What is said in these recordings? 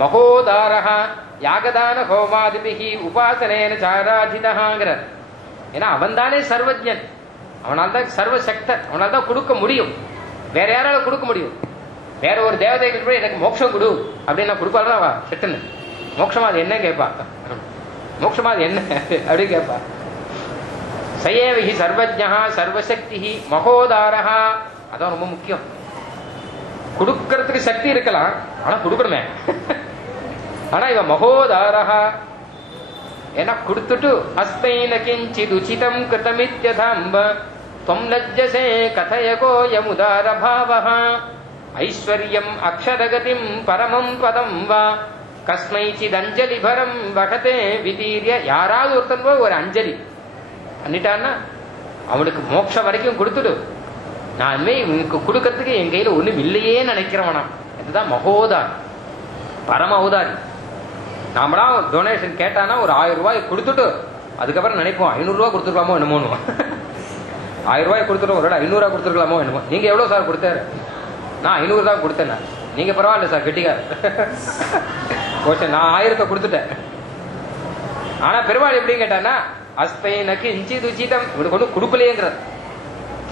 மகோதாரஹ யாகதான ஹோமாதிபிகி உபாசனேன சாராதிதஹாங்கிறார். ஏன்னா அவன் தானே சர்வஜன், அவனால் தான் சர்வசக்தன், அவனால் தான் கொடுக்க முடியும். வேற யாரால கொடுக்க முடியும்? வேற ஒரு தேவதைகள் கூட எனக்கு மோட்சம் கொடு அப்படின்னு நான் கொடுப்பாள் அவ செட்டுன்னு. மோட்சமா அது என்ன கேட்பா, மோட்சமா அது என்ன அப்படின்னு கேட்பா. சயேவஹி சர்வஜ்ஞா சர்வசக்தி மகோதாரஹா. அதான் ரொம்ப முக்கியம். கொடுக்கறதுக்கு சக்தி இருக்கலாம், ஆனா கொடுக்கணுமே. ஆனா இவன் மகோதாரஹா, ஏன்னா கொடுத்துட்டு அஸ்மைன கிஞ்சித் உசிதம் கிருதமித்யதாம்ப த்வம் லஜ்ஜசே கதயகோ யமுதார பாவஹ ஐஸ்வர்யம் அக்ஷரகதிம் பரமம் பதம் வா கஸ்மைச்சித் அஞ்சலி பரம் வகதே விதீரிய. யாராவது ஒருத்தன் போய் ஒரு அஞ்சலி பண்ணிட்டான்னா அவனுக்கு மோட்சம் வரைக்கும் கொடுத்துடு. நான் இவனுக்கு கொடுக்கறதுக்கு என் கையில ஒண்ணும் இல்லையே நினைக்கிறவனா. இதுதான் மகோதாரி, பரம அவதாரி. நாமளா டொனேஷன் கேட்டானா ஒரு 1000 ரூபாய் கொடுத்துட்டு அதுக்கப்புறம் நினைப்போம் 500 ரூபாய் கொடுத்துருக்கலாமோ என்னமோன்னு. 1000 ரூபாய் கொடுத்துட்டோம், ஒரு 500 ரூபாய் கொடுத்துருக்கலாமோ என்னமோ. நீங்க எவ்வளவு சார் கொடுத்தாரு? நான் 500 தான் கொடுத்தேன். நீங்க பரவாயில்ல சார் கெட்டிக்கார். நான் 1000 கொடுத்துட்டேன். ஆனா பெருமாள் எப்படின்னு கேட்டானா அஸ்பைனக்கு இஞ்சி துச்சிதம் இவனுக்கு ஒன்றும் கொடுக்கலையேங்கிறது.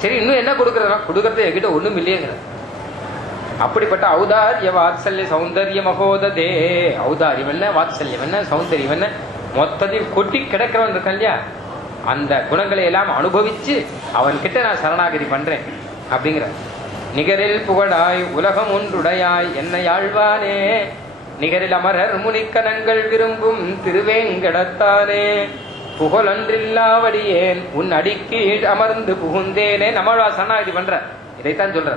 சரி இன்னும் என்ன கொடுக்கறதுனா கொடுக்கறது என்கிட்ட ஒண்ணும் இல்லையேங்கிறது. அப்படிப்பட்ட ஔதாரிய வாத்சல்ய சௌந்தர்ய மகோததே. ஔதாரியம் என்ன, வாத்சல்யம் என்ன, சௌந்தர்யம் என்ன, மொத்தத்தையும் கொட்டி கிடக்கிறவன் இருக்கான் இல்லையா, அந்த குணங்களை எல்லாம் அனுபவிச்சு அவன் கிட்ட நான் சரணாகதி பண்றேன் அப்படிங்கிற. நிகரில் புகழாய் உலகம் ஒன்றுடையாய் என்னை ஆழ்வானே நிகரில் அமரர் முனிக்கணங்கள் விரும்பும் திருவேங்கடத்தானே புகழன்றில்லாவடியேன் உன் அடிக்கீழ் அமர்ந்து புகுந்தேனே. நம்மளா சரணாகதி பண்ற இதைத்தான் சொல்ற.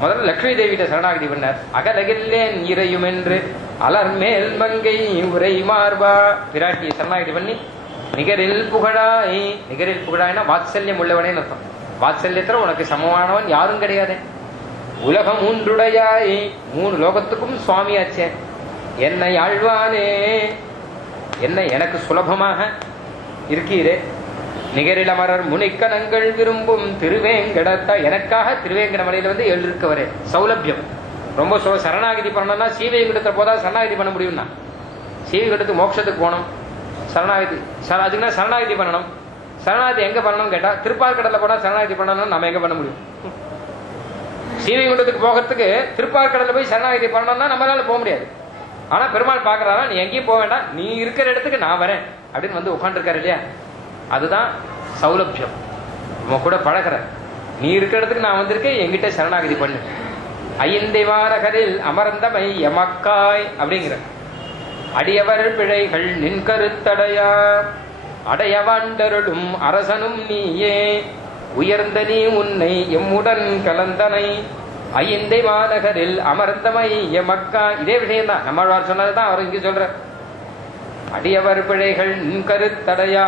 முதல்ல லட்சுமி தேவியிட்ட சரணாகதி பண்ணார். அகலகில்லேன் இறையும் என்று அலர்மேல் மங்கை உரை மார்பா பிராட்டியை சரணாகதி பண்ணி நிகரில் புகழாய். நிகரில் புகழாய்னா வாத்சல்யம் உள்ளவனே அர்த்தம். வாத்சல்யத்துல உனக்கு சமமானவன் யாரும் கிடையாது. உலகம் மூன்றுடையாய், 3 லோகத்துக்கும் சுவாமியாச்சே. என்னை ஆழ்வானே, என்னை எனக்கு சுலபமாக இருக்கீரே. நிகரில் அமரர் முனிக்கணங்கள் விரும்பும் திருவேங்கடத்தா. எனக்காக திருவேங்கடமலையில வந்து எழுதிருக்கவரே. சௌலபியம் ரொம்ப சரணாகதி பண்ணணும்னா சீவைகுண்டத்தை போதா சரணாகதி பண்ண முடியும்னா. சீவைகுண்டத்துக்கு மோட்சத்துக்கு போகணும், சரணாகதி அதுக்குன்னா சரணாகதி பண்ணணும். சரணாகதி எங்க பண்ணணும் கேட்டா திருப்பார்கடல போனா சரணாகதி பண்ணணும். நம்ம எங்க பண்ண முடியும்? சீவைகுண்டத்துக்கு போகிறதுக்கு திருப்பார்கடல போய் சரணாகதி பண்ணணும்னா நம்மளால போக முடியாது. ஆனா பெருமாள் பாக்குறாரா, நீ எங்கேயும் போக வேண்டாம், நீ இருக்கிற இடத்துக்கு நான் வரேன் அப்படின்னு வந்து உட்காந்துருக்காரு இல்லையா. அதுதான் சௌலபியம். உன் கூட பழகிற, நீ இருக்கிற இடத்துக்கு நான் வந்திருக்கேன், என்கிட்ட சரணாகதி பண்ணு. ஐயந்தைவாரகரில் அமர்ந்தமை எமக்காய் அப்படிங்கிற. அடியவர் பிழைகள் நின் கருத்தடையா அடையவாண்டருளும் அரசனும் நீயே உயர்ந்த நீ உன்னை எம்முடன் கலந்தனை ஐயந்தை மாநகரில் அமர்ந்தமை எமக்கா. இதே விஷயம்தான் நம்மாழ்வார் சொன்னதுதான் அவர் இங்க சொல்ற. அடியவர் பிழைகள் நின் கருத்தடையா.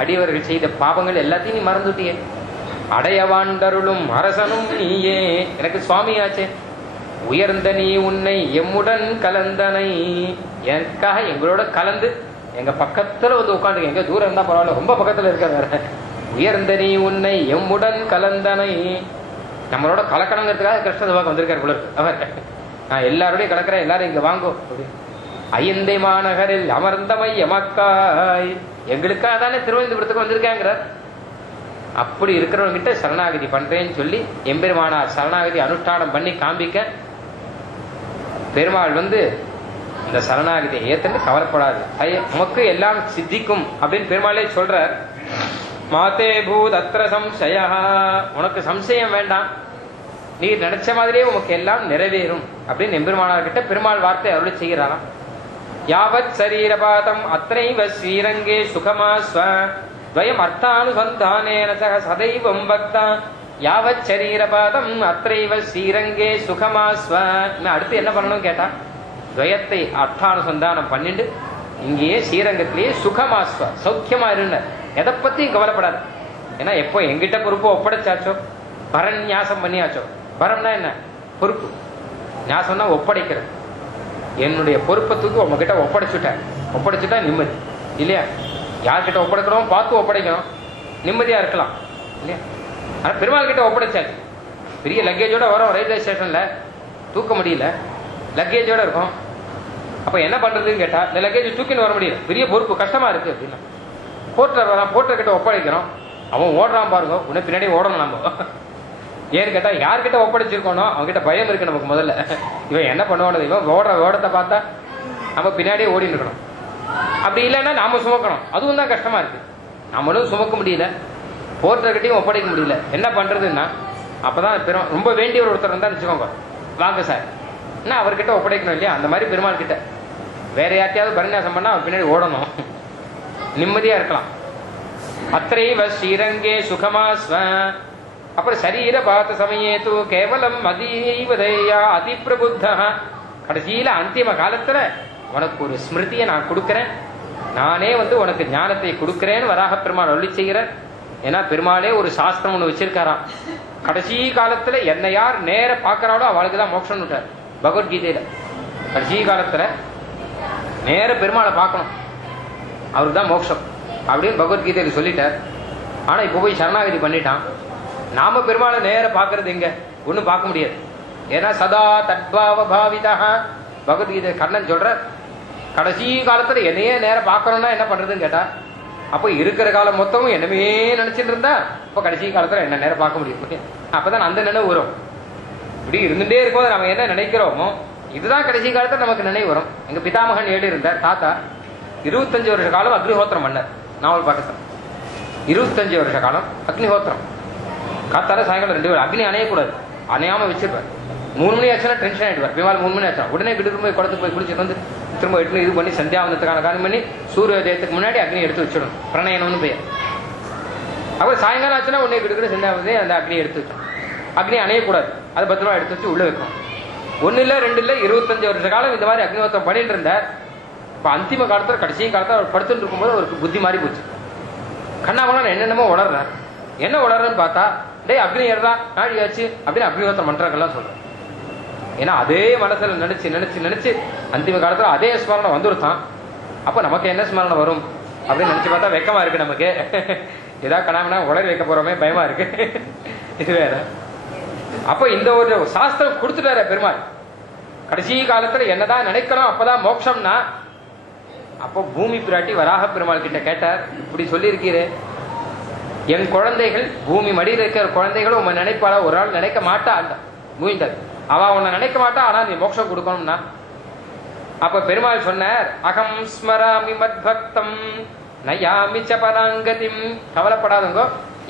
அடியவர்கள் செய்த பாவங்கள் எல்லாத்தையும் நீ மறந்துட்டியே. அடையவாண்டருளும் அரசனும் நீயே, எனக்கு சுவாமியாச்சே. உயர்ந்த நீ உன்னை எம்முடன் கலந்தனை, எனக்காக எங்களோட கலந்து எங்க பக்கத்துல வந்து உட்காந்து, எங்க தூரம் இருந்தா பரவாயில்ல, ரொம்ப பக்கத்துல இருக்க வேற. உயர்ந்த நீ உன்னை எம்முடன் கலந்தனை, நம்மளோட கலக்கணுங்கிறதுக்காக கிருஷ்ணதேவாக்கு வந்திருக்காரு போல அவர். நான் எல்லாரோடையும் கலக்கிறேன், எல்லாரும் இங்க வாங்கோ. ஐயந்தை மாநகரில் அமர்ந்தமை எமக்காய், எங்களுக்காக தானே திருவனந்தபுரத்துக்கு வந்திருக்காங்கிற. அப்படி இருக்கிறவங்கிட்ட சரணாகதி பண்றேன்னு சொல்லி எம்பெருமானார் சரணாகதி அனுஷ்டானம் பண்ணி காண்பிக்க, பெருமாள் வந்து இந்த சரணாகதியை ஏத்துட்டு கவலைப்படாது, உமக்கு எல்லாம் சித்திக்கும் அப்படின்னு பெருமாளே சொல்ற. மாதே பூத் அத்திர சம்சய, உனக்கு சம்சயம் வேண்டாம், நீ நினைச்ச மாதிரியே உனக்கு எல்லாம் நிறைவேறும் அப்படின்னு எம்பெருமானார் கிட்ட பெருமாள் வார்த்தை அருள் செய்கிறாராம். யாவத் சரீரபாதம் அத்ரைவ ஸ்ரீரங்கே சுகமாஸ்வ துவயம் அர்த்தானுசந்தானேன சக சதைவம் பக்தா. யாவத் சரீரபாதம் அத்ரைவ ஸ்ரீரங்கே சுகமாஸ்வ. அடுத்து என்ன பண்ணணும் கேட்டா, துவயத்தை அர்த்தானுசந்தானம் பண்ணிட்டு இங்கேயே ஸ்ரீரங்கத்திலேயே சுகமாஸ்வ சௌக்கியமா இருந்த, எதை பத்தியும் கவலைப்படாது. ஏன்னா எப்போ எங்கிட்ட பொறுப்போ ஒப்படைச்சாச்சோ, பரன் ஞாசம் பண்ணியாச்சோ. பரம்னா என்ன? பொறுப்பு. ஞாசம்னா ஒப்படைக்கிறது. என்னுடைய பொறுப்பத்துக்கு உங்ககிட்ட ஒப்படைச்சுட்டேன், ஒப்படைச்சுட்டா நிம்மதி இல்லையா. யார்கிட்ட ஒப்படைக்கிறோம் பார்த்து ஒப்படைக்கணும், நிம்மதியா இருக்கலாம் இல்லையா. ஆனா பெருமாள் கிட்ட ஒப்படைச்சாச்சு. பெரிய லக்கேஜோட வரோம் ரயில்வே ஸ்டேஷன்ல, தூக்க முடியல, லக்கேஜோட இருக்கும். அப்ப என்ன பண்றதுன்னு கேட்டா, இந்த லக்கேஜ் தூக்கின்னு வர முடியல, பெரிய பொறுப்பு, கஷ்டமா இருக்கு அப்படின்னா போர்ட்டர் வரான், போர்ட்டர் கிட்ட ஒப்படைக்கிறோம். அவன் ஓடுறான் பாருங்க, உன்னை பின்னாடி ஓடணும் நம்ம. ஏன்னு கேட்டா யார்கிட்ட ஒப்படைச்சிருக்கணும், அவன்கிட்ட பயம் இருக்கு நமக்கு முதல்ல. இவன் என்ன பண்ணுவானது, இவன் ஓடுற ஓடத்தை பார்த்தா நம்ம பின்னாடியே ஓடி இருக்கணும். அப்படி இல்லைன்னா நாம சுமக்கணும், அதுவும் தான் கஷ்டமா இருக்கு. நம்மளும் சுமக்க முடியல, போர்ட்டர்கிட்டையும் ஒப்படைக்க முடியல. என்ன பண்றதுன்னா அப்பதான் ரொம்ப வேண்டிய ஒருத்தர் இருந்தா வச்சுக்கோங்க, வாங்க சார் என்ன அவர்கிட்ட ஒப்படைக்கணும் இல்லையா, அந்த மாதிரி பெருமாள் கிட்ட வேற யார்ட்டையாவது பரிநியாசம் பண்ணா அவர் பின்னாடி ஓடணும், நிம்மதியா இருக்கலாம். அத்தைவ ஸ்ரீரங்கே சுகமாஸ்வ. அப்புறம் சரீர பார்த்த சமயத்து கேவலம் மதியைவதையா அதிபிரபுத்த. கடைசியில அந்திம காலத்துல உனக்கு ஒரு ஸ்மிருதியை நான் கொடுக்கிறேன், நானே உனக்கு ஞானத்தை கொடுக்கிறேன்னு வராக பெருமாள் அருளி செய்கிறேன். ஏன்னா பெருமாளே ஒரு சாஸ்திரம் ஒண்ணு வச்சிருக்காராம், கடைசி காலத்துல என்னை யார் நேர பாக்குறாளோ அவளுக்கு தான் மோட்சம் விட்டார் பகவத்கீதையில. கடைசி காலத்துல நேர பெருமாளை பார்க்கணும், அவருக்கு தான் மோட்சம் அப்படின்னு பகவத்கீதையில சொல்லிட்டார். ஆனா இப்ப போய் சரணாகதி பண்ணிட்டான். நாம பெருமாளை நேர பாக்குறது எங்க, ஒண்ணும் பார்க்க முடியாது. ஏன்னா சதா தத்பாவ பாவிதா பகவத்கீதை கண்ணன் சொல்ற, கடைசி காலத்துல என்னையே நேர பாக்கணும்னா என்ன பண்றதுன்னு கேட்டா, அப்போ இருக்கிற காலம் மொத்தமும் என்னமே நினைச்சிட்டு இருந்தா இப்ப கடைசி காலத்துல என்ன நேரம் பார்க்க முடியும். அப்பதான் அந்த நினைவு வரும். இப்படி இருந்துட்டே இருக்கும்போது நம்ம என்ன நினைக்கிறோமோ இதுதான் கடைசி காலத்துல நமக்கு நினைவு வரும். எங்க பிதாமகன் ஏழு இருந்தார் தாத்தா, 25 வருஷ காலம் அக்னிஹோத்திரம் பண்ணார். நாவல் பக்கத்துல 25 வருஷ காலம் அக்னிஹோத்திரம். காத்தால சாயங்காலம் 2 அக்னி அணையக்கூடாது, அணையாம வச்சிருப்பார். 3 மணி ஆச்சுன்னா டென்ஷன் ஆயிடுவார். பெருமாள் 3 மணி ஆச்சா உடனே கிட்ட போய் குளத்துக்கு போய் குளிச்சுட்டு வந்து திரும்ப எட்டு இது பண்ணி சந்தியாவனத்துக்கான காரணம் பண்ணி சூரியோதயத்துக்கு முன்னாடி அக்னி எடுத்து வச்சிடும், பிரணயனம்னு பெயர். அப்புறம் சாயங்காலம் ஆச்சுன்னா உடனே கிட்ட சந்தியாவனத்தை அந்த அக்னியை எடுத்து வச்சோம். அக்னி அணையக்கூடாது, அது பத்திரமா எடுத்து வச்சு உள்ள வைக்கணும். 1 இல்ல 2 இல்ல 25 வருஷ காலம் இந்த மாதிரி அக்னிஹோத்திரம் பண்ணிட்டு இருந்தார். இப்ப அந்திம காலத்துல கடைசி காலத்துல அவர் படுத்துட்டு இருக்கும்போது அவருக்கு புத்தி மாறி போச்சு. கண்ணாமலாம் என்னென்னமோ உளர்றார். என்ன உளர்றன்னு பார்த்தா, டே அக்னி ஏறா நாடி ஆச்சு அப்படின்னு அக்னிஹோத்திரம் மன்றங்கள்லாம் சொல்றேன். ஏன்னா அதே மனசுல நினைச்சு நினைச்சு நினைச்சு அந்திம காலத்துல அதே ஸ்மரணம் வந்துருத்தான். அப்ப நமக்கு என்ன ஸ்மரணம் வரும் அப்படின்னு நினைச்சு பார்த்தா வெக்கமா இருக்கு நமக்கு. ஏதாவது கணாமனா உளறி வைக்க போறோமே பயமா இருக்கு. இது வேற. அப்ப இந்த ஒரு சாஸ்திரம் கொடுத்துட்டாரு பெருமாள். கடைசி காலத்துல என்னதான் நினைக்கணும் அப்பதான் மோட்சம்னா, அப்போ பூமி பிராட்டி வராக பெருமாள் கிட்ட கேட்டார், இப்படி சொல்லி இருக்கீரே, என் குழந்தைகள் பூமி மடியில் இருக்கிற குழந்தைகளும் உங்க நினைப்பாள ஒரு நாள் நினைக்க மாட்டா, அந்த பூமிண்டது அவ உன்னை நினைக்க மாட்டா, ஆனா நீ மோட்சம் கொடுக்கணும்னா. அப்ப பெருமாள் சொன்னார், அகம் ஸ்மராமி மத்பக்தம் நயாமி ச பராங்கதிம். கவலைப்படாதுங்க,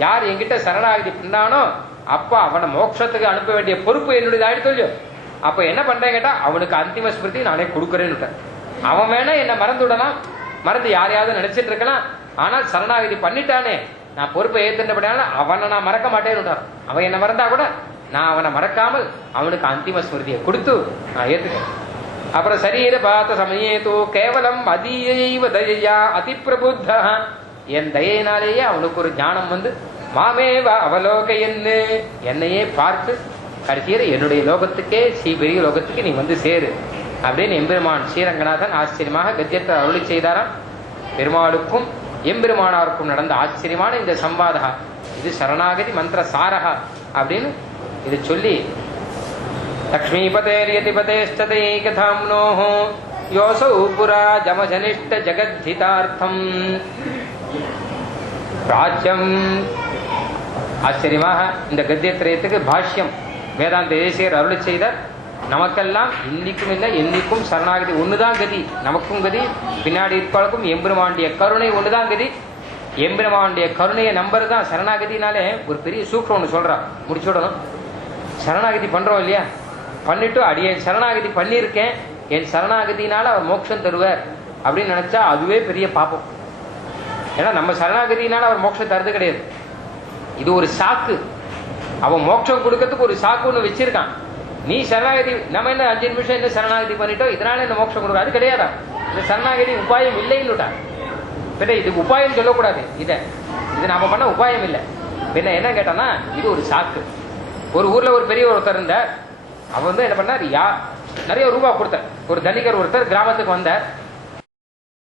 யார் என்கிட்ட சரணாகதி பண்ணானோ அப்ப அவனை மோட்சத்துக்கு அனுப்ப வேண்டிய பொறுப்பு என்னுடைய ஆயிடுத்து இல்லையோ. அப்ப என்ன பண்றேன் கேட்டா, அவனுக்கு அந்திம ஸ்மிருதி நானே கொடுக்குறேன்னு. அவன் வேணா என்ன மறந்து விடலாம், மறந்து யாரையாவது நினைச்சிட்டு இருக்கலாம், ஆனால் சரணாகதி பண்ணிட்டானே நான் பொறுப்பை ஏத்துட்டபடியால அவனை நான் மறக்க மாட்டேன்னு. அவன் என்ன மறந்தா கூட நான் அவனை மறக்காமல் அவனுக்கு அந்திம ஸ்மிருதியை கொடுத்து நான் ஏத்துக்கிறேன். அப்புறம் சரீர பார்த்த சமயத்தோ கேவலம் அதியைவ தயா அதிபிரபுத்த. என் தயினாலேயே அவனுக்கு ஒரு ஞானம் வந்து மாமேவ அவலோக என்னையே பார்த்து கடைசியில என்னுடைய லோகத்துக்கே பெரிய லோகத்துக்கு நீ வந்து சேரு அப்படின்னு எம்பெருமான் ஸ்ரீரங்கநாதன் ஆச்சரியமாக கத்தியத்தை அருளி செய்தாராம். பெருமாளுக்கும் எம்பெருமானாருக்கும் நடந்த ஆச்சரியமான இந்த சம்வாதா, இது சரணாகதி மந்திர சாரகா அப்படின்னு இது சொல்லி, லக்ஷ்மீபதேரியதிபதேஷ்டதைகதாம்னோ யோசௌ புரா ஜமஜனிஷ்ட ஜகத்ஹிதார்த்தம் ராஜ்யம். ஆச்சரியமாக இந்த கத்தியத்திரயத்துக்கு பாஷ்யம் வேதாந்த தேசியர் அருளி செய்தார். நமக்கெல்லாம் இன்னைக்கும் இல்லை என்னைக்கும் சரணாகதி ஒண்ணுதான் கதி, நமக்கும் கதி பின்னாடி இருப்பாளுக்கும் எம்பெருமாண்டிய கருணை ஒண்ணுதான் கதி. எம்பெருமாண்டிய கருணையை நம்பர் தான் சரணாகதினாலே. ஒரு பெரிய சூக்ரம் ஒன்று சொல்றா, முடிச்சுடணும். சரணாகதி பண்றோம் இல்லையா, பண்ணிட்டு அடியே சரணாகதி பண்ணியிருக்கேன், என் சரணாகதினால அவர் மோட்சம் தருவார் அப்படின்னு நினைச்சா அதுவே பெரிய பாப்பம். ஏன்னா நம்ம சரணாகதினால அவர் மோட்சம் தருது கிடையாது, இது ஒரு சாக்கு. அவன் மோட்சம் கொடுக்கறதுக்கு ஒரு சாக்கு ஒன்று வச்சிருக்கான். நீ சரணாகதி நம்ம என்ன 5 நிமிஷம் என்ன சரணாகதி பண்ணிட்டோம் இதனால என்ன மோட்சம் கொடுக்க, அது கிடையாதா. இந்த சரணாகதி உபாயம் இல்லைன்னுட்டா. பின்ன இதுக்கு உபாயம் சொல்லக்கூடாது, இது நாம பண்ண உபாயம் இல்லை. பின்ன என்ன கேட்டானா இது ஒரு சாக்கு. ஒரு ஊர்ல ஒரு பெரிய ஒருத்தர் இருந்தார். அவர் என்ன பண்ணார், நிறைய ரூபா கொடுத்தார். ஒரு தனிகர் ஒருத்தர் கிராமத்துக்கு வந்தார்.